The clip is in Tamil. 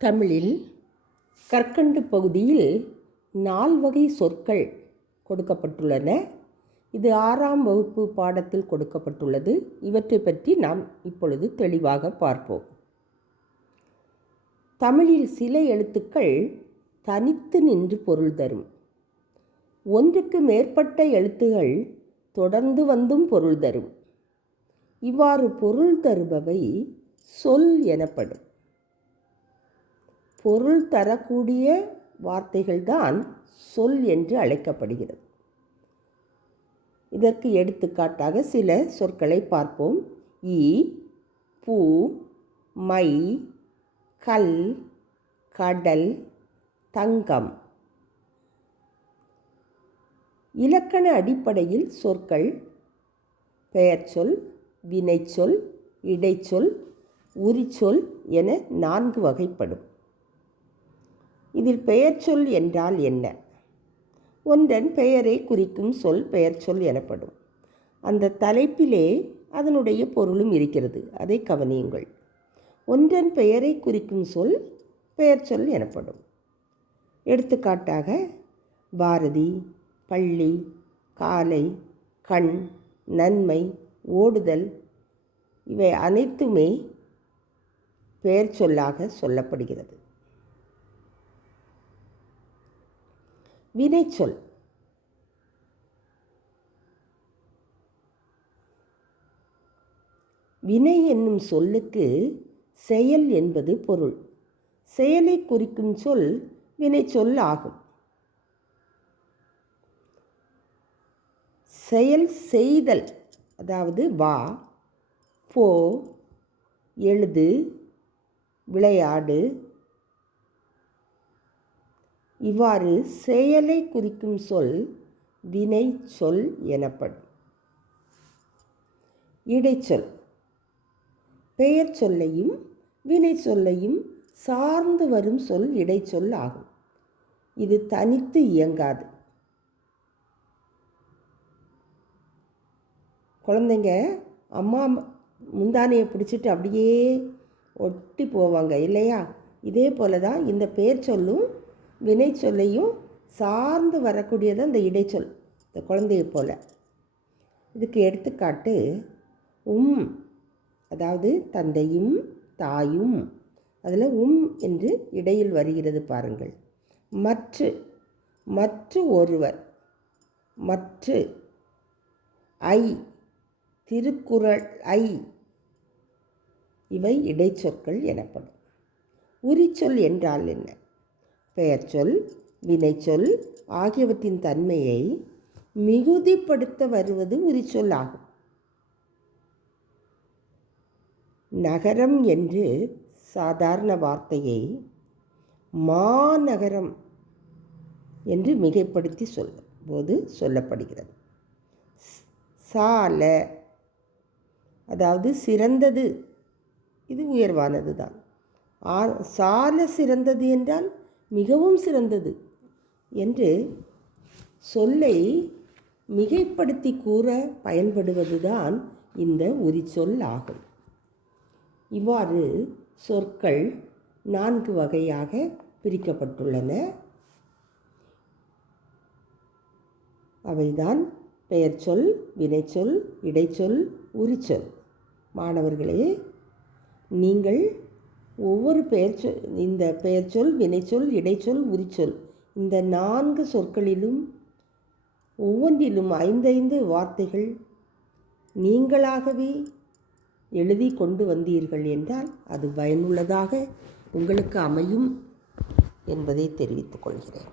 தமிழில் கற்கண்டு பகுதியில் 4 வகை சொற்கள் கொடுக்கப்பட்டுள்ளன. இது 6ஆம் வகுப்பு பாடத்தில் கொடுக்கப்பட்டுள்ளது. இவற்றை பற்றி நாம் இப்பொழுது தெளிவாக பார்ப்போம். தமிழில் சில எழுத்துக்கள் தனித்து நின்று பொருள் தரும். ஒன்றுக்கு மேற்பட்ட எழுத்துகள் தொடர்ந்து வந்தும் பொருள் தரும். இவ்வாறு பொருள் தருபவை சொல் எனப்படும். பொருள் தரக்கூடிய வார்த்தைகள்தான் சொல் என்று அழைக்கப்படுகிறது. இதற்கு எடுத்துக்காட்டாக சில சொற்களை பார்ப்போம். ஈ, பூ, மை, கல், கடல், தங்கம். இலக்கண அடிப்படையில் சொற்கள் பெயர்ச்சொல், வினைச்சொல், இடைச்சொல், உரிச்சொல் என 4 வகைப்படும். இதில் பெயர்ச்சொல் என்றால் என்ன? ஒன்றன் பெயரை குறிக்கும் சொல் பெயர்ச்சொல் எனப்படும். அந்த தலைப்பிலே அதனுடைய பொருளும் இருக்கிறது, அதை கவனியுங்கள். ஒன்றன் பெயரை குறிக்கும் சொல் பெயர்ச்சொல் எனப்படும். எடுத்துக்காட்டாக பாரதி, பள்ளி, காலை, கண், நன்மை, ஓடுதல் இவை அனைத்துமே பெயர் சொல்லாக சொல்லப்படுகிறது. வினைச்சொல் வினை என்னும் சொல்லுக்கு செயல் என்பது பொருள். செயலை குறிக்கும் சொல் வினைச்சொல் ஆகும். செயல் செய்தல், அதாவது வா, போ, எழுது, விளையாடு, இவ்வாறு செயலை குறிக்கும் சொல் வினை சொல் எனப்படும். இடைச்சொல் பெயர் சொல்லையும் வினை சொல்லையும் சார்ந்து வரும் சொல் இடைச்சொல் ஆகும். இது தனித்து இயங்காது. குழந்தைங்க அம்மா முந்தானையை பிடிச்சிட்டு அப்படியே ஒட்டி போவாங்க இல்லையா? இதே போல தான் இந்த பெயர் சொல்லும் வினை சொல்லையும் சார்ந்து வரக்கூடியது அந்த இடைச்சொல், இந்த குழந்தையை போல. இதுக்கு எடுத்துக்காட்டு அதாவது தந்தையும் தாயும், அதில் என்று இடையில் வருகிறது பாருங்கள். மற்ற ஒருவர், மற்ற ஐ, திருக்குறள் ஐ, இவை இடைச்சொற்கள் எனப்படும். உரிச்சொல் என்றால் என்ன? பெயர்ச்சொல், வினைச்சொல் ஆகியவற்றின் தன்மையை மிகுதிப்படுத்த வருவது உரிச்சொல் ஆகும். நகரம் என்று சாதாரண வார்த்தையை மாநகரம் என்று மிகைப்படுத்தி சொல்லும்போது சொல்லப்படுகிறது. சால, அதாவது சிறந்தது, இது உயர்வானது தான். சால சிறந்தது என்றால் மிகவும் சிறந்தது என்று சொல்லை மிகைப்படுத்தி கூற பயன்படுவதுதான் இந்த உரிச்சொல் ஆகும். இவ்வாறு சொற்கள் 4 வகையாக பிரிக்கப்பட்டுள்ளன. அவைதான் பெயர்ச்சொல், வினைச்சொல், இடைச்சொல், உரிச்சொல். மாணவர்களே, நீங்கள் ஒவ்வொரு இந்த பெயர்ச்சொல், வினைச்சொல், இடைச்சொல், உரிச்சொல் இந்த 4 சொற்களிலும் ஒவ்வொன்றிலும் 5 வார்த்தைகள் நீங்களாகவே எழுதி கொண்டு வந்தீர்கள் என்றால் அது பயனுள்ளதாக உங்களுக்கு அமையும் என்பதை தெரிவித்துக் கொள்கிறேன்.